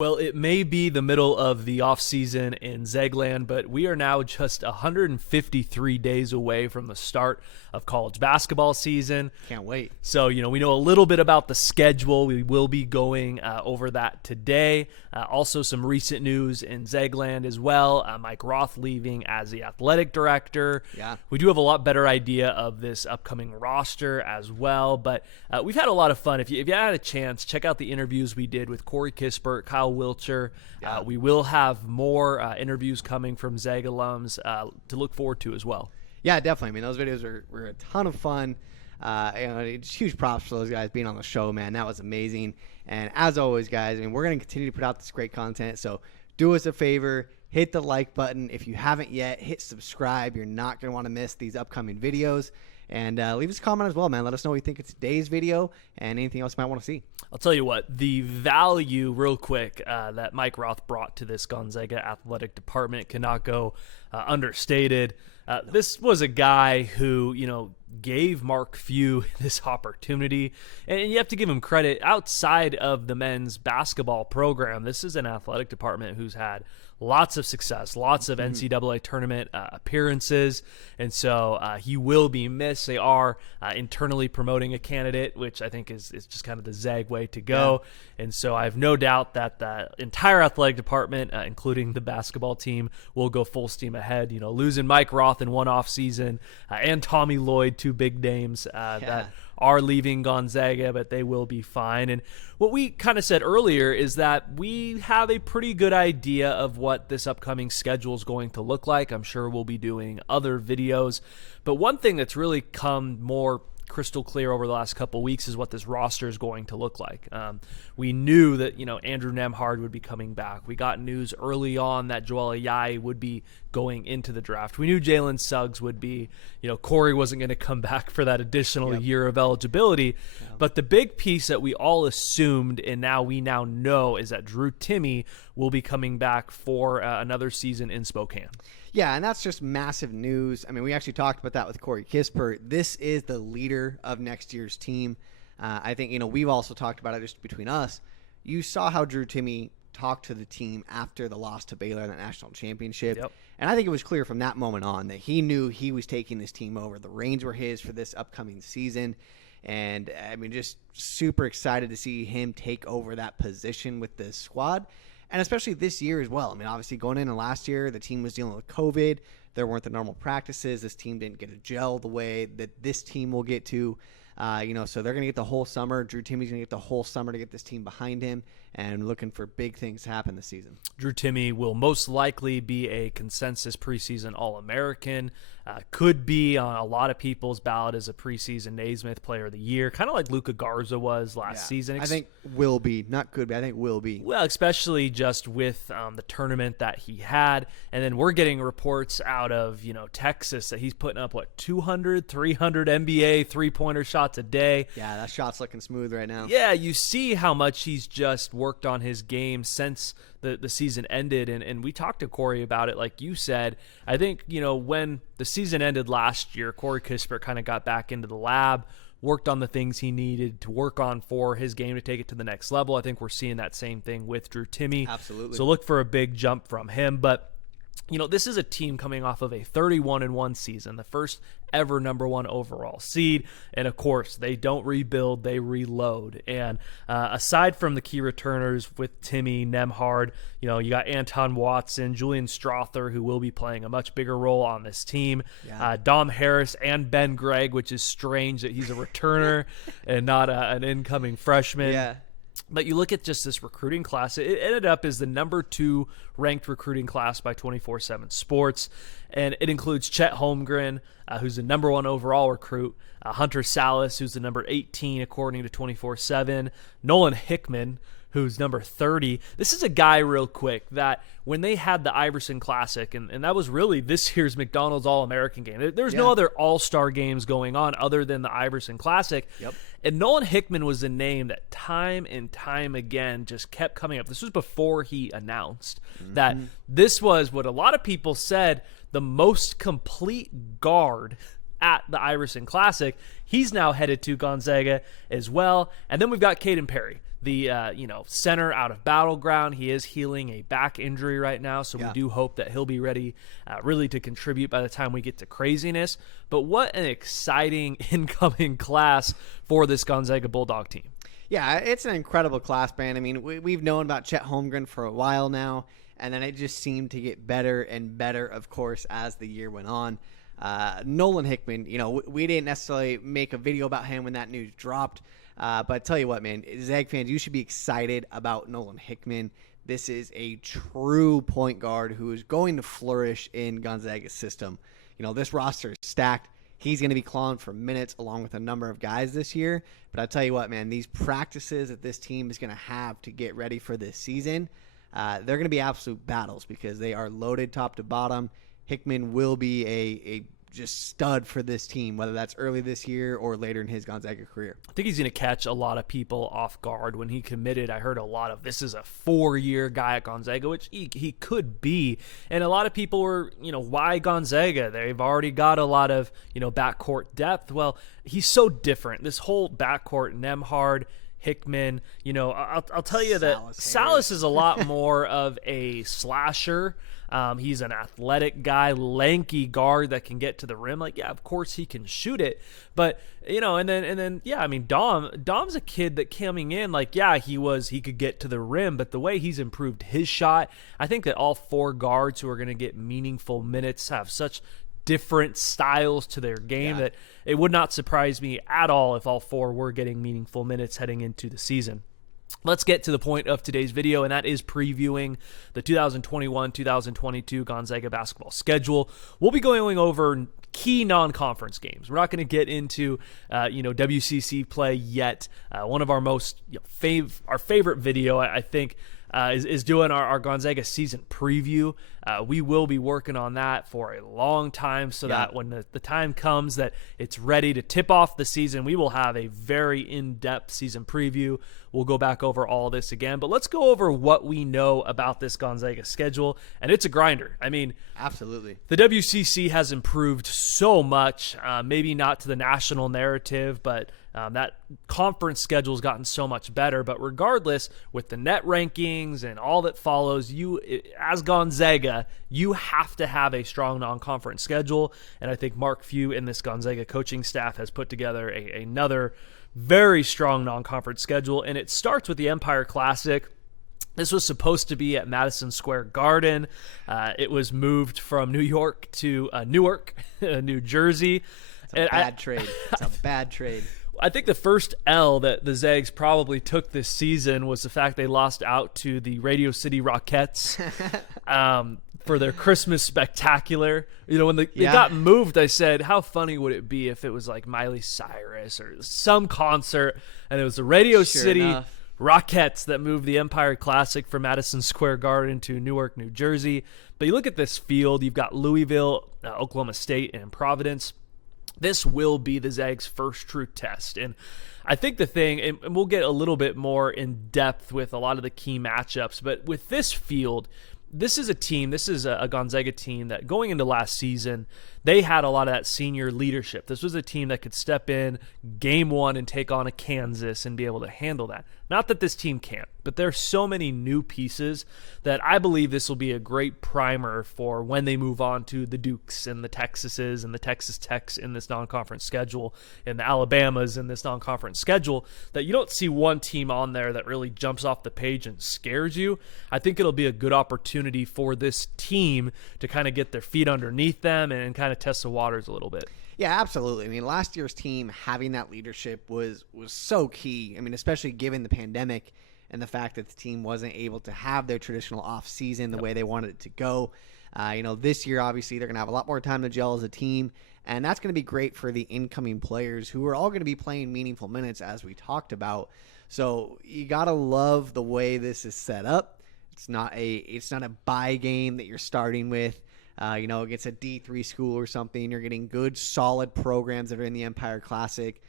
Well, it may be the middle of the offseason in Zegland, but we are now just 153 days away from the start of college basketball season. Can't wait. So, we know a little bit about the schedule. We will be going over that today. Also, some recent news in Zegland as well. Mike Roth leaving as the athletic director. Yeah. We do have a lot better idea of this upcoming roster as well, but we've had a lot of fun. If you had a chance, check out the interviews we did with Corey Kispert, Kyle Wilcher. Yeah. We will have more interviews coming from Zeg alums to look forward to as well. Yeah, definitely. I mean, those videos were a ton of fun. It's huge props for those guys being on the show, man. That was amazing. And as always, guys, we're going to continue to put out this great content. So do us a favor, hit the like button. If you haven't yet, hit subscribe. You're not going to want to miss these upcoming videos. And leave us a comment as well, man. Let us know what you think of today's video and anything else you might want to see. I'll tell you what, the value, real quick, that Mike Roth brought to this Gonzaga athletic department cannot go understated. This was a guy who, gave Mark Few this opportunity, and you have to give him credit. Outside of the men's basketball program, this is an athletic department who's had lots of success, lots of NCAA tournament appearances, and so he will be missed. They are internally promoting a candidate, which I think is just kind of the Zeg way to go. Yeah. And so I have no doubt that the entire athletic department, including the basketball team, will go full steam ahead. Losing Mike Roth in one off season and Tommy Lloyd, two big names that are leaving Gonzaga, but they will be fine. And what we kind of said earlier is that we have a pretty good idea of what this upcoming schedule is going to look like. I'm sure we'll be doing other videos, but one thing that's really come more crystal clear over the last couple of weeks is what this roster is going to look like. We knew that Andrew Nembhard would be coming back. We got news early on that Joel Ayayi would be going into the draft. We knew Jalen Suggs would be. Corey wasn't going to come back for that additional year of eligibility. Yeah. But the big piece that we all assumed and now we know is that Drew Timme will be coming back for another season in Spokane. Yeah, and that's just massive news. I mean, we actually talked about that with Corey Kispert. This is the leader of next year's team. I think, we've also talked about it just between us. You saw how Drew Timme talked to the team after the loss to Baylor in that national championship. Yep. And I think it was clear from that moment on that he knew he was taking this team over. The reins were his for this upcoming season. And, just super excited to see him take over that position with this squad. And especially this year as well. Obviously going into last year, the team was dealing with COVID. There weren't the normal practices. This team didn't get a gel the way that this team will get to. So they're going to get the whole summer. Drew Timme's going to get the whole summer to get this team behind him and looking for big things to happen this season. Drew Timme will most likely be a consensus preseason All-American. Could be on a lot of people's ballot as a preseason Naismith Player of the Year, kind of like Luka Garza was last season. I think will be. Not could be. I think will be. Well, especially just with the tournament that he had. And then we're getting reports out of, Texas that he's putting up, 200, 300 NBA three-pointer shots a day. Yeah, that shot's looking smooth right now. Yeah, you see how much he's just worked on his game since the season ended, and we talked to Corey about it, like you said. I think, when the season ended last year, Corey Kispert kind of got back into the lab, worked on the things he needed to work on for his game to take it to the next level. I think we're seeing that same thing with Drew Timme. Absolutely. So look for a big jump from him, but this is a team coming off of a 31-1 season, the first ever #1 overall seed. And of course, they don't rebuild, they reload. And aside from the key returners with Timme, Nembhard, you got Anton Watson, Julian Strother, who will be playing a much bigger role on this team. Yeah. Dom Harris and Ben Gregg, which is strange that he's a returner and not an incoming freshman. Yeah. But you look at just this recruiting class, it ended up as the #2 ranked recruiting class by 24/7 Sports. And it includes Chet Holmgren, who's the #1 overall recruit, Hunter Salas, who's the number 18 according to 24/7, Nolan Hickman, who's number 30. This is a guy, real quick, that when they had the Iverson Classic, and that was really this year's McDonald's All-American game. There's no other All-Star games going on other than the Iverson Classic. Yep. And Nolan Hickman was the name that time and time again just kept coming up. This was before he announced that this was what a lot of people said the most complete guard at the Iverson Classic. He's now headed to Gonzaga as well. And then we've got Caden Perry. the center out of Battleground. He is healing a back injury right now, so we do hope that he'll be ready really to contribute by the time we get to craziness. But what an exciting incoming class for this Gonzaga Bulldog team. Yeah, it's an incredible class, man. I mean, we've known about Chet Holmgren for a while now, and then it just seemed to get better and better, of course, as the year went on. Nolan Hickman, we didn't necessarily make a video about him when that news dropped, but I tell you what, man, Zag fans, you should be excited about Nolan Hickman. This is a true point guard who is going to flourish in Gonzaga's system. This roster is stacked. He's going to be clawing for minutes along with a number of guys this year. But I tell you what, man, these practices that this team is going to have to get ready for this season, they're going to be absolute battles because they are loaded top to bottom. Hickman will be a just stud for this team, whether that's early this year or later in his Gonzaga career. I think he's going to catch a lot of people off guard. When he committed, I heard a lot of, this is a 4-year guy at Gonzaga, which he could be. And a lot of people were, why Gonzaga? They've already got a lot of, backcourt depth. Well, he's so different. This whole backcourt, Nembhard, Hickman, I'll tell you that Salas is a lot more of a slasher. He's an athletic guy, lanky guard that can get to the rim. Of course he can shoot it, but and then I mean, Dom's a kid that coming in, he could get to the rim, but the way he's improved his shot, I think that all 4 guards who are going to get meaningful minutes have such different styles to their game that it would not surprise me at all if all 4 were getting meaningful minutes heading into the season. Let's get to the point of today's video, and that is previewing the 2021-2022 Gonzaga basketball schedule. We'll be going over key non-conference games. We're not going to get into, WCC play yet. One of our most our favorite video, I think, is doing our Gonzaga season preview. We will be working on that for a long time so that when the time comes that it's ready to tip off the season, we will have a very in-depth season preview. We'll go back over all this again, but let's go over what we know about this Gonzaga schedule, and it's a grinder. I mean, absolutely. The WCC has improved so much, maybe not to the national narrative, but that conference schedule has gotten so much better. But regardless, with the net rankings and all that follows, as Gonzaga, you have to have a strong non-conference schedule. And I think Mark Few and this Gonzaga coaching staff has put together another very strong non-conference schedule. And it starts with the Empire Classic. This was supposed to be at Madison Square Garden. It was moved from New York to Newark, New Jersey. It's a bad trade. It's a bad trade. I think the first L that the Zags probably took this season was the fact they lost out to the Radio City Rockettes for their Christmas spectacular. When they got moved, I said, how funny would it be if it was like Miley Cyrus or some concert, and it was the Radio City Rockettes that moved the Empire Classic from Madison Square Garden to Newark, New Jersey. But you look at this field, you've got Louisville, Oklahoma State, and Providence. This will be the Zags' first true test. And I think the thing, and we'll get a little bit more in depth with a lot of the key matchups, but with this field, this is a Gonzaga team that going into last season, they had a lot of that senior leadership. This was a team that could step in game 1 and take on a Kansas and be able to handle that. Not that this team can't, but there's so many new pieces that I believe this will be a great primer for when they move on to the Dukes and the Texases and the Texas Techs in this non-conference schedule and the Alabamas in this non-conference schedule, that you don't see one team on there that really jumps off the page and scares you. I think it'll be a good opportunity for this team to kind of get their feet underneath them and kind of test the waters a little bit. Yeah, absolutely. I mean, last year's team having that leadership was so key. I mean, especially given the pandemic and the fact that the team wasn't able to have their traditional off season the way they wanted it to go. This year, obviously, they're going to have a lot more time to gel as a team, and that's going to be great for the incoming players who are all going to be playing meaningful minutes, as we talked about. So you got to love the way this is set up. It's not a bye game that you're starting with. Against a D3 school or something. You're getting good, solid programs that are in the Empire Classic.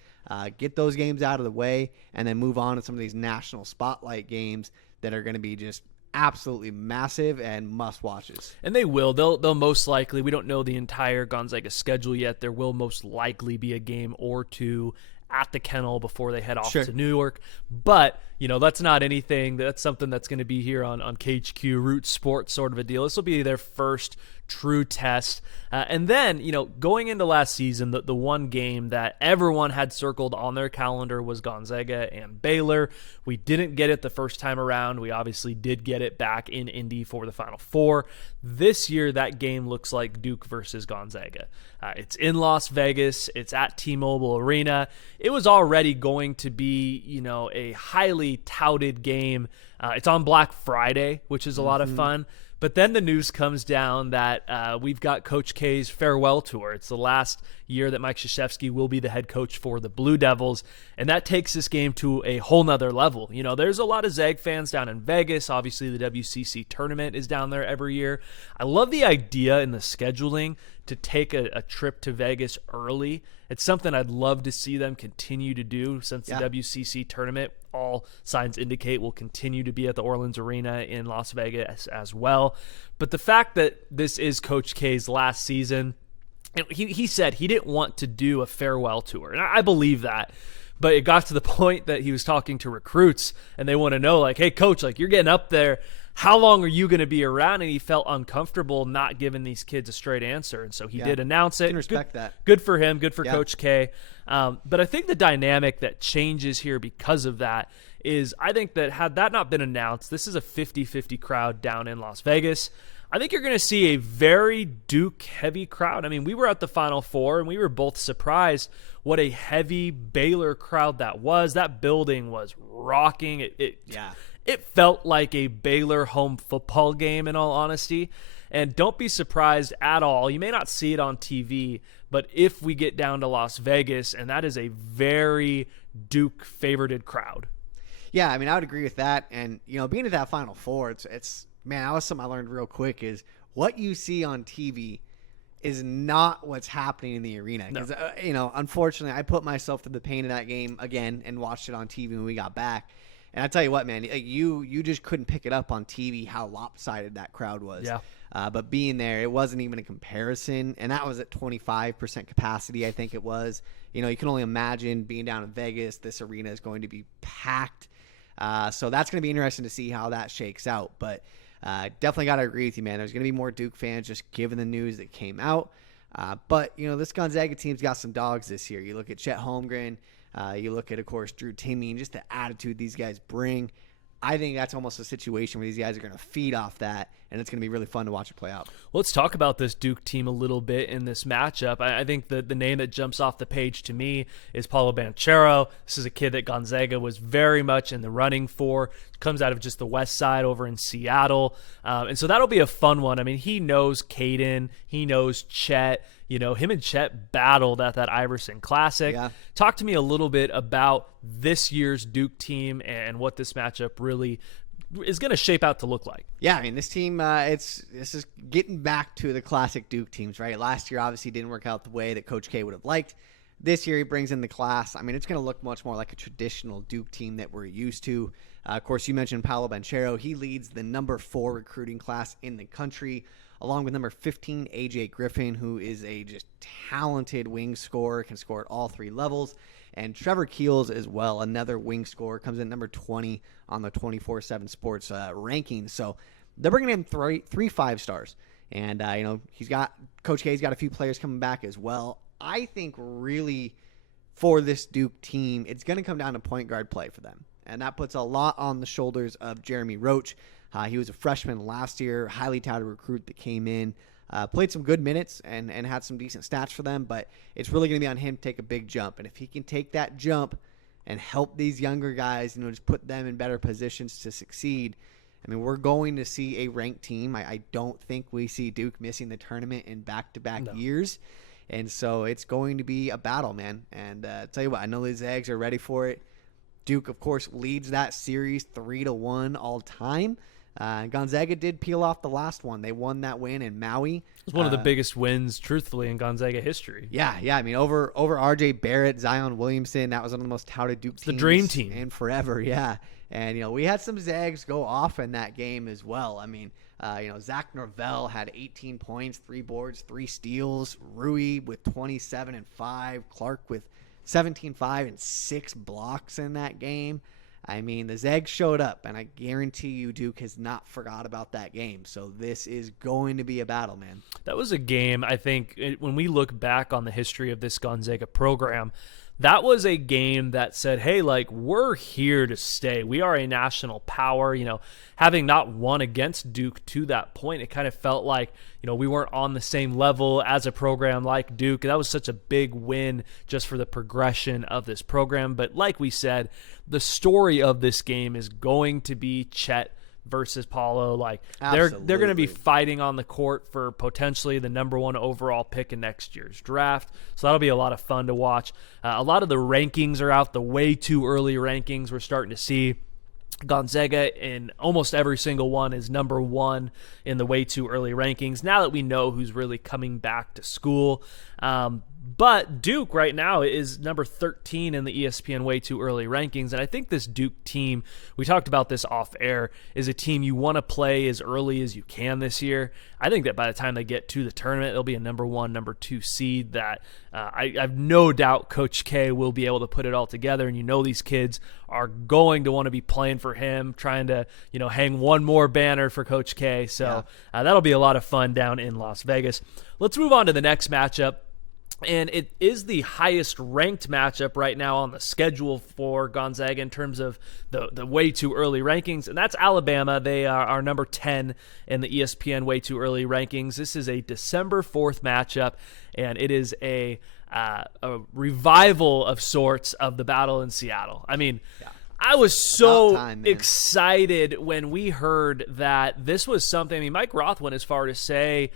Get those games out of the way and then move on to some of these national spotlight games that are going to be just absolutely massive and must-watches. And they will. They'll most likely, we don't know the entire Gonzaga schedule yet. There will most likely be a game or two at the Kennel before they head off to New York. But That's not anything. That's something that's going to be here on KHQ Root Sports, sort of a deal. This will be their first true test. And then, going into last season, the one game that everyone had circled on their calendar was Gonzaga and Baylor. We didn't get it the first time around. We obviously did get it back in Indy for the Final Four. This year, that game looks like Duke versus Gonzaga. It's in Las Vegas. It's at T-Mobile Arena. It was already going to be, a highly touted game. It's on Black Friday, which is a lot of fun. But then the news comes down that we've got Coach K's farewell tour. It's the last year that Mike Krzyzewski will be the head coach for the Blue Devils, and that takes this game to a whole nother level. There's a lot of Zag fans down in Vegas. Obviously, the WCC tournament is down there every year. I love the idea in the scheduling to take a trip to Vegas early. It's something I'd love to see them continue to do since the WCC tournament, all signs indicate, will continue to be at the Orleans Arena in Las Vegas as well. But the fact that this is Coach K's last season, and he said he didn't want to do a farewell tour, and I believe that. But it got to the point that he was talking to recruits, and they want to know, like, hey, coach, like, you're getting up there. How long are you going to be around? And he felt uncomfortable not giving these kids a straight answer. And so he did announce it. Can respect that. Good for him. Good for Coach K. But I think the dynamic that changes here because of that is, I think that had that not been announced, this is a 50-50 crowd down in Las Vegas. I think you're going to see a very Duke-heavy crowd. I mean, we were at the Final Four, and we were both surprised what a heavy Baylor crowd that was. That building was rocking. It felt like a Baylor home football game, in all honesty. And don't be surprised at all. You may not see it on TV, but if we get down to Las Vegas, and that is a very Duke-favorited crowd. Yeah, I mean, I would agree with that. And, being at that Final Four, it's man, that was something I learned real quick, is what you see on TV is not what's happening in the arena. Because, unfortunately, I put myself through the pain of that game again and watched it on TV when we got back. And I tell you what, man, you just couldn't pick it up on TV how lopsided that crowd was. Yeah. But being there, it wasn't even a comparison. And that was at 25% capacity, I think it was. You can only imagine being down in Vegas. This arena is going to be packed. So that's going to be interesting to see how that shakes out. But definitely got to agree with you, man. There's going to be more Duke fans just given the news that came out. But, this Gonzaga team's got some dogs this year. You look at Chet Holmgren. You look at, of course, Drew Timme, and just the attitude these guys bring. I think that's almost a situation where these guys are going to feed off that, and it's going to be really fun to watch it play out. Well, let's talk about this Duke team a little bit in this matchup. I think the name that jumps off the page to me is Paulo Banchero. This is a kid that Gonzaga was very much in the running for. Comes out of just the west side over in Seattle. And so that'll be a fun one. I mean, he knows Caden. He knows Chet. Him and Chet battled at that Iverson Classic. Yeah. Talk to me a little bit about this year's Duke team and what this matchup really is going to shape out to look like. Yeah, I mean, this team, this is getting back to the classic Duke teams, right? Last year, obviously, didn't work out the way that Coach K would have liked. This year, he brings in the class. I mean, it's going to look much more like a traditional Duke team that we're used to. Of course, you mentioned Paulo Banchero. He leads the number 4 recruiting class in the country, along with number 15, AJ Griffin, who is a just talented wing scorer, can score at all 3 levels. And Trevor Keels as well, another wing scorer, comes in number 20 on the 24/7 Sports rankings. So they're bringing in three 5-stars. And, Coach K's got a few players coming back as well. I think really for this Duke team, it's going to come down to point guard play for them. And that puts a lot on the shoulders of Jeremy Roach. He was a freshman last year, highly touted recruit that came in, played some good minutes and had some decent stats for them. But it's really going to be on him to take a big jump. And if he can take that jump and help these younger guys, just put them in better positions to succeed, I mean, we're going to see a ranked team. I don't think we see Duke missing the tournament in back-to-back years. And so it's going to be a battle, man. And tell you what, I know the Zags are ready for it. Duke, of course, leads that series 3-1 all time. Gonzaga did peel off the last one. They won that win in Maui. It was one of the biggest wins, truthfully, in Gonzaga history. Yeah. I mean, over R.J. Barrett, Zion Williamson, that was one of the most touted Duke teams. The dream team. In forever, yeah. And, we had some Zags go off in that game as well. I mean, Zach Norvell had 18 points, 3 boards, 3 steals. Rui with 27 and 5. Clark with 17-5 and 6 blocks in that game. I mean, the Zags showed up, and I guarantee you Duke has not forgot about that game. So this is going to be a battle, man. That was a game, I think, when we look back on the history of this Gonzaga program, that was a game that said, hey, like, we're here to stay. We are a national power. Having not won against Duke to that point, it kind of felt like, we weren't on the same level as a program like Duke. That was such a big win just for the progression of this program. But like we said, the story of this game is going to be Chet versus Paulo. Like, they're going to be fighting on the court for potentially the number 1 overall pick in next year's draft. So that'll be a lot of fun to watch. A lot of the rankings are out, the way too early rankings we're starting to see. Gonzaga in almost every single one is number 1 in the way too early rankings now that we know who's really coming back to school. But Duke right now is number 13 in the ESPN way too early rankings. And I think this Duke team, we talked about this off air, is a team you want to play as early as you can this year. I think that by the time they get to the tournament, it'll be a number 1, number 2 seed that I have no doubt Coach K will be able to put it all together. And these kids are going to want to be playing for him, trying to, hang one more banner for Coach K. So that'll be a lot of fun down in Las Vegas. Let's move on to the next matchup. And it is the highest ranked matchup right now on the schedule for Gonzaga in terms of the way too early rankings. And that's Alabama. They are number 10 in the ESPN way too early rankings. This is a December 4th matchup, and it is a revival of sorts of the battle in Seattle. I mean, I was so excited when we heard that this was something. I mean, Mike Roth went as far to say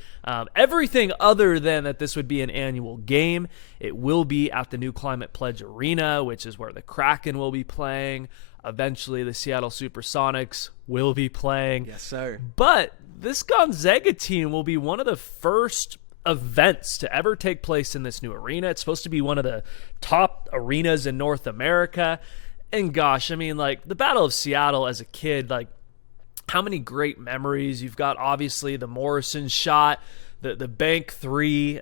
everything other than that this would be an annual game. It will be at the new Climate Pledge Arena, which is where the Kraken will be playing. Eventually, the Seattle Supersonics will be playing. Yes, sir. But this Gonzaga team will be one of the first events to ever take place in this new arena. It's supposed to be one of the top arenas in North America. And gosh, I mean, like, the Battle of Seattle as a kid, like, how many great memories. You've got, obviously, the Morrison shot, the Bank 3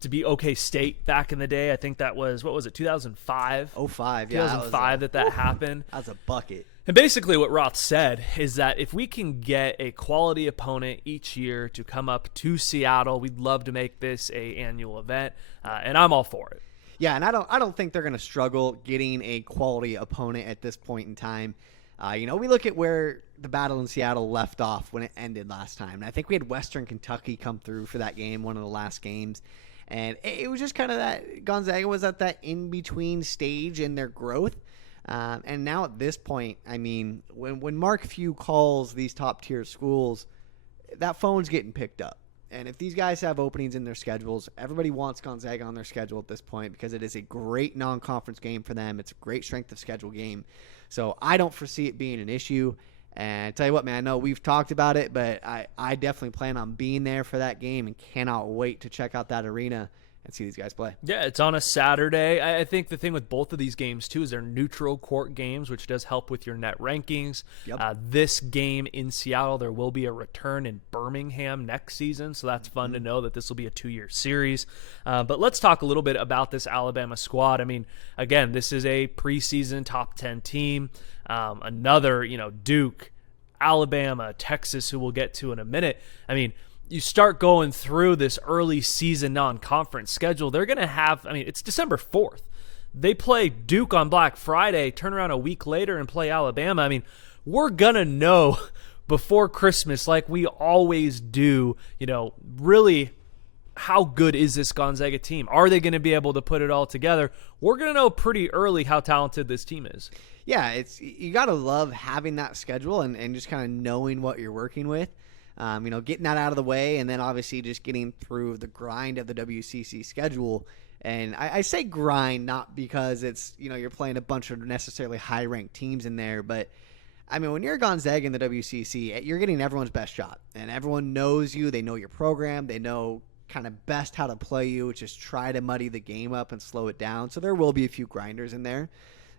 to be OK State back in the day. I think that was, 2005? 05, yeah. 2005 that happened. That was a bucket. And basically what Roth said is that if we can get a quality opponent each year to come up to Seattle, we'd love to make this a annual event, and I'm all for it. Yeah, and I don't think they're going to struggle getting a quality opponent at this point in time. We look at where the battle in Seattle left off when it ended last time. And I think we had Western Kentucky come through for that game, one of the last games. And it was just kind of that Gonzaga was at that in-between stage in their growth. And now at this point, I mean, when Mark Few calls these top-tier schools, that phone's getting picked up. And if these guys have openings in their schedules, everybody wants Gonzaga on their schedule at this point because it is a great non-conference game for them. It's a great strength of schedule game. So I don't foresee it being an issue. And I tell you what, man, I know we've talked about it, but I definitely plan on being there for that game and cannot wait to check out that arena and see these guys play. Yeah, it's on a Saturday. I think the thing with both of these games, too, is they're neutral court games, which does help with your net rankings. Yep. This game in Seattle, there will be a return in Birmingham next season, so that's fun to know that this will be a 2-year series. But let's talk a little bit about this Alabama squad. I mean, again, this is a preseason top 10 team. Another, Duke, Alabama, Texas, who we'll get to in a minute. I mean, you start going through this early season non-conference schedule, they're going to have, it's December 4th. They play Duke on Black Friday, turn around a week later and play Alabama. I mean, we're going to know before Christmas, like we always do, really how good is this Gonzaga team? Are they going to be able to put it all together? We're going to know pretty early how talented this team is. Yeah, you got to love having that schedule and just kind of knowing what you're working with. Getting that out of the way, and then obviously just getting through the grind of the WCC schedule. And I say grind not because it's, you're playing a bunch of necessarily high-ranked teams in there, but, when you're Gonzaga in the WCC, you're getting everyone's best shot. And everyone knows you. They know your program. They know kind of best how to play you, which is try to muddy the game up and slow it down. So there will be a few grinders in there.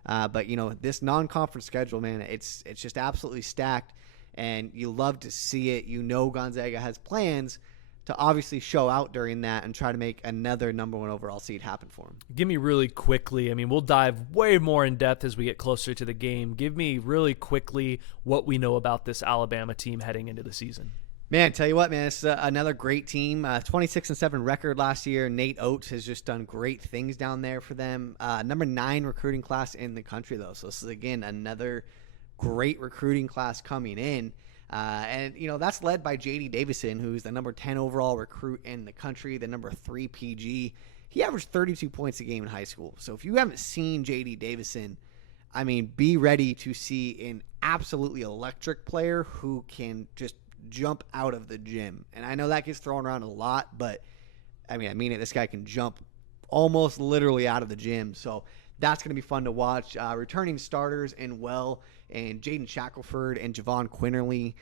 But, this non-conference schedule, man, it's just absolutely stacked. And you love to see it. Gonzaga has plans to obviously show out during that and try to make another number 1 overall seed happen for him. Give me really quickly, I mean, we'll dive way more in depth as we get closer to the game. Give me really quickly what we know about this Alabama team heading into the season. Man, tell you what, man, it's another great team. 26-7 record last year. Nate Oates has just done great things down there for them. Number 9 recruiting class in the country, though. So this is, again, another great recruiting class coming in. And, that's led by J.D. Davison, who's the number 10 overall recruit in the country, the number 3 PG. He averaged 32 points a game in high school. So if you haven't seen J.D. Davison, I mean, be ready to see an absolutely electric player who can just jump out of the gym. And I know that gets thrown around a lot, but I mean it. This guy can jump almost literally out of the gym. So that's going to be fun to watch. Returning starters and Jaden Shackelford and Javon Quinterly.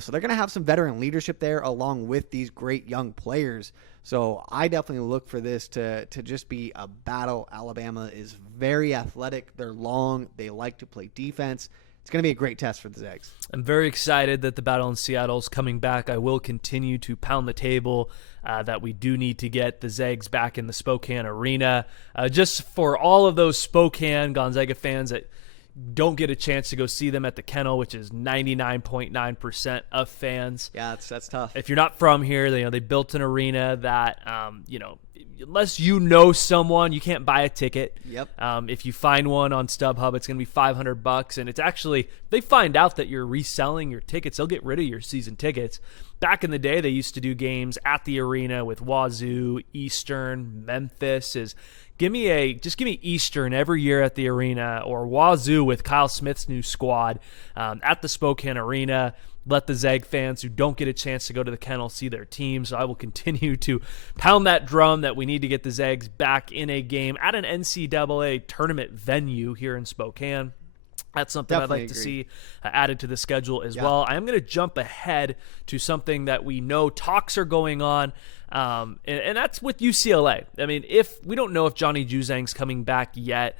So they're going to have some veteran leadership there along with these great young players. So I definitely look for this to just be a battle. Alabama is very athletic. They're long. They like to play defense. It's going to be a great test for the Zags. I'm very excited that the battle in Seattle is coming back. I will continue to pound the table that we do need to get the Zags back in the Spokane arena. Just for all of those Spokane Gonzaga fans that don't get a chance to go see them at the Kennel, which is 99.9% of fans. Yeah, that's tough. If you're not from here, they built an arena that, unless you know someone, you can't buy a ticket. Yep. If you find one on StubHub, it's going to be $500, and it's actually, they find out that you're reselling your tickets, they'll get rid of your season tickets. Back in the day, they used to do games at the arena with Wazoo, Eastern, Memphis. Give me Eastern every year at the arena, or Wazoo with Kyle Smith's new squad at the Spokane arena. Let the Zag fans who don't get a chance to go to the Kennel see their team. So I will continue to pound that drum that we need to get the Zags back in a game at an NCAA tournament venue here in Spokane. That's something Definitely I'd like to agree. see added to the schedule as well. I am going to jump ahead to something that we know talks are going on, and that's with UCLA. I mean, we don't know if Johnny Juzang's coming back yet.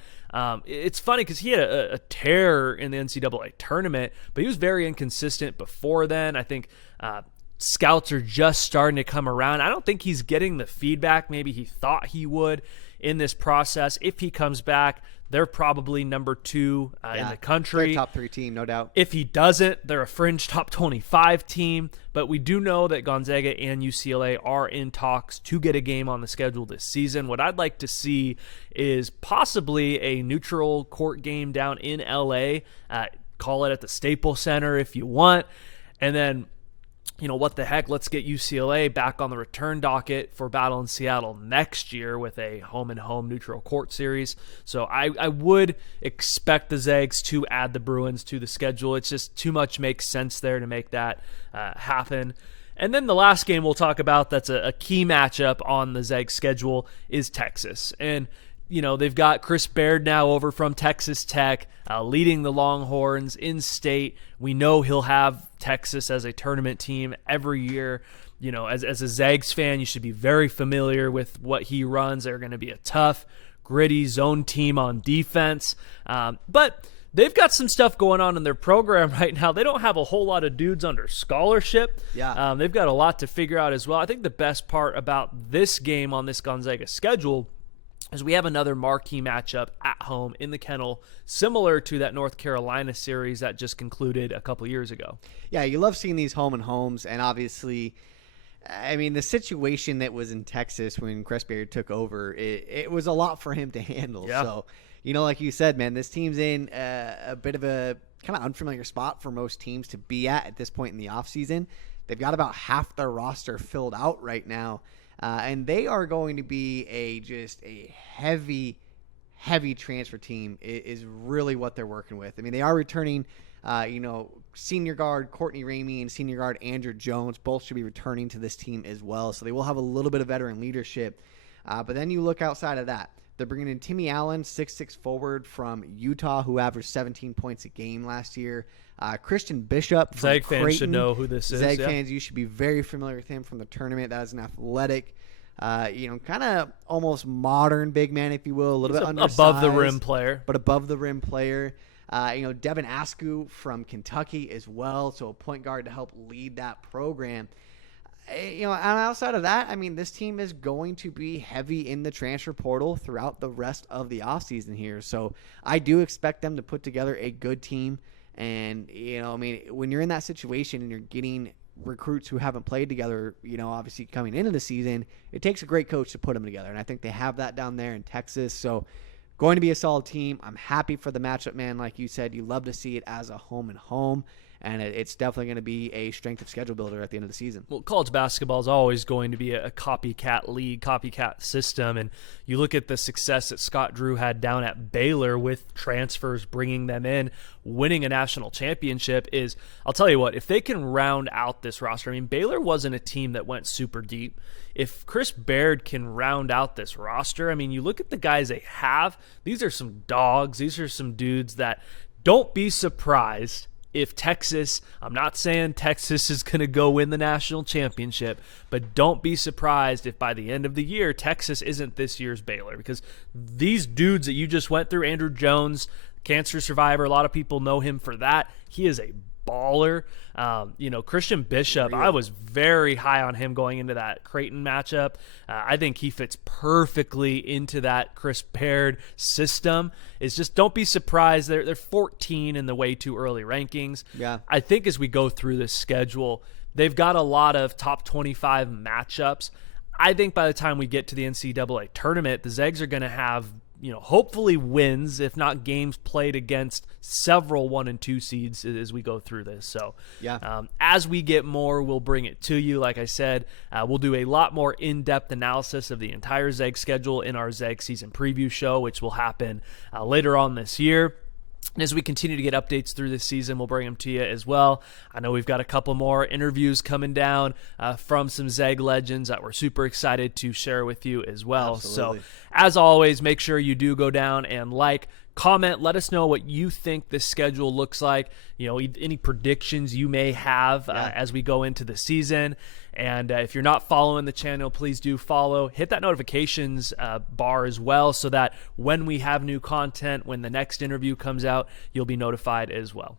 It's funny because he had a tear in the NCAA tournament, but he was very inconsistent before then. I think scouts are just starting to come around. I don't think he's getting the feedback maybe he thought he would in this process. If he comes back, they're probably number 2 in the country. They're top 3 team, no doubt. If he doesn't, they're a fringe top 25 team. But we do know that Gonzaga and UCLA are in talks to get a game on the schedule this season. What I'd like to see is possibly a neutral court game down in LA. Call it at the Staples Center if you want. And then, what the heck, let's get UCLA back on the return docket for Battle in Seattle next year with a home-and-home neutral court series. So I would expect the Zags to add the Bruins to the schedule. It's just too much makes sense there to make that happen. And then the last game we'll talk about that's a key matchup on the Zags schedule is Texas. And they've got Chris Baird now over from Texas Tech, leading the Longhorns in state. We know he'll have Texas as a tournament team every year. As a Zags fan, you should be very familiar with what he runs. They're going to be a tough, gritty zone team on defense. But they've got some stuff going on in their program right now. They don't have a whole lot of dudes under scholarship. Yeah. They've got a lot to figure out as well. I think the best part about this game on this Gonzaga schedule is we have another marquee matchup at home in the Kennel, similar to that North Carolina series that just concluded a couple years ago. Yeah, you love seeing these home and homes, and obviously, the situation that was in Texas when Chris Baird took over, it was a lot for him to handle. Yeah. So, like you said, man, this team's in a bit of a kind of unfamiliar spot for most teams to be at this point in the offseason. They've got about half their roster filled out right now. And they are going to be a heavy transfer team is really what they're working with. I mean, they are returning, senior guard Courtney Ramey and senior guard Andrew Jones. Both should be returning to this team as well. So they will have a little bit of veteran leadership. But then you look outside of that. They're bringing in Timmy Allen, 6'6" forward from Utah, who averaged 17 points a game last year. Christian Bishop from Zag Creighton. fans should know who this is. Zag fans, you should be very familiar with him from the tournament. That is an athletic, kind of almost modern big man, if you will, a little bit undersized. Above the rim player. But above the rim player. Devin Askew from Kentucky as well, so a point guard to help lead that program. And outside of that, I mean, this team is going to be heavy in the transfer portal throughout the rest of the offseason here. So I do expect them to put together a good team. And, I mean, when you're in that situation and you're getting recruits who haven't played together, obviously coming into the season, it takes a great coach to put them together. And I think they have that down there in Texas. So going to be a solid team. I'm happy for the matchup, man. Like you said, you love to see it as a home and home. And it's definitely going to be a strength of schedule builder at the end of the season. Well, college basketball is always going to be a copycat league, copycat system. And you look at the success that Scott Drew had down at Baylor with transfers, bringing them in, winning a national championship is, I'll tell you what, if they can round out this roster, I mean, Baylor wasn't a team that went super deep. If Chris Baird can round out this roster, I mean, you look at the guys they have, these are some dogs. These are some dudes that don't be surprised if Texas, I'm not saying Texas is going to go win the national championship, but don't be surprised if by the end of the year, Texas isn't this year's Baylor, because these dudes that you just went through, Andrew Jones, cancer survivor, a lot of people know him for that. He is a baller. Christian Bishop, I was very high on him going into that Creighton matchup. I think he fits perfectly into that Chris Baird system. It's just, don't be surprised. They're 14 in the way too early rankings. Yeah. I think as we go through this schedule, they've got a lot of top 25 matchups. I think by the time we get to the NCAA tournament, the Zags are going to have, hopefully wins, if not games played against several 1 and 2 seeds as we go through this. So as we get more, we'll bring it to you. Like I said, we'll do a lot more in-depth analysis of the entire Zag schedule in our Zag season preview show, which will happen later on this year. And as we continue to get updates through this season, we'll bring them to you as well. I know we've got a couple more interviews coming down from some Zag legends that we're super excited to share with you as well. Absolutely. So as always, make sure you do go down and comment, let us know what you think this schedule looks like, any predictions you may have as we go into the season. And if you're not following the channel, please do follow. Hit that notifications bar as well, so that when we have new content, when the next interview comes out, you'll be notified as well.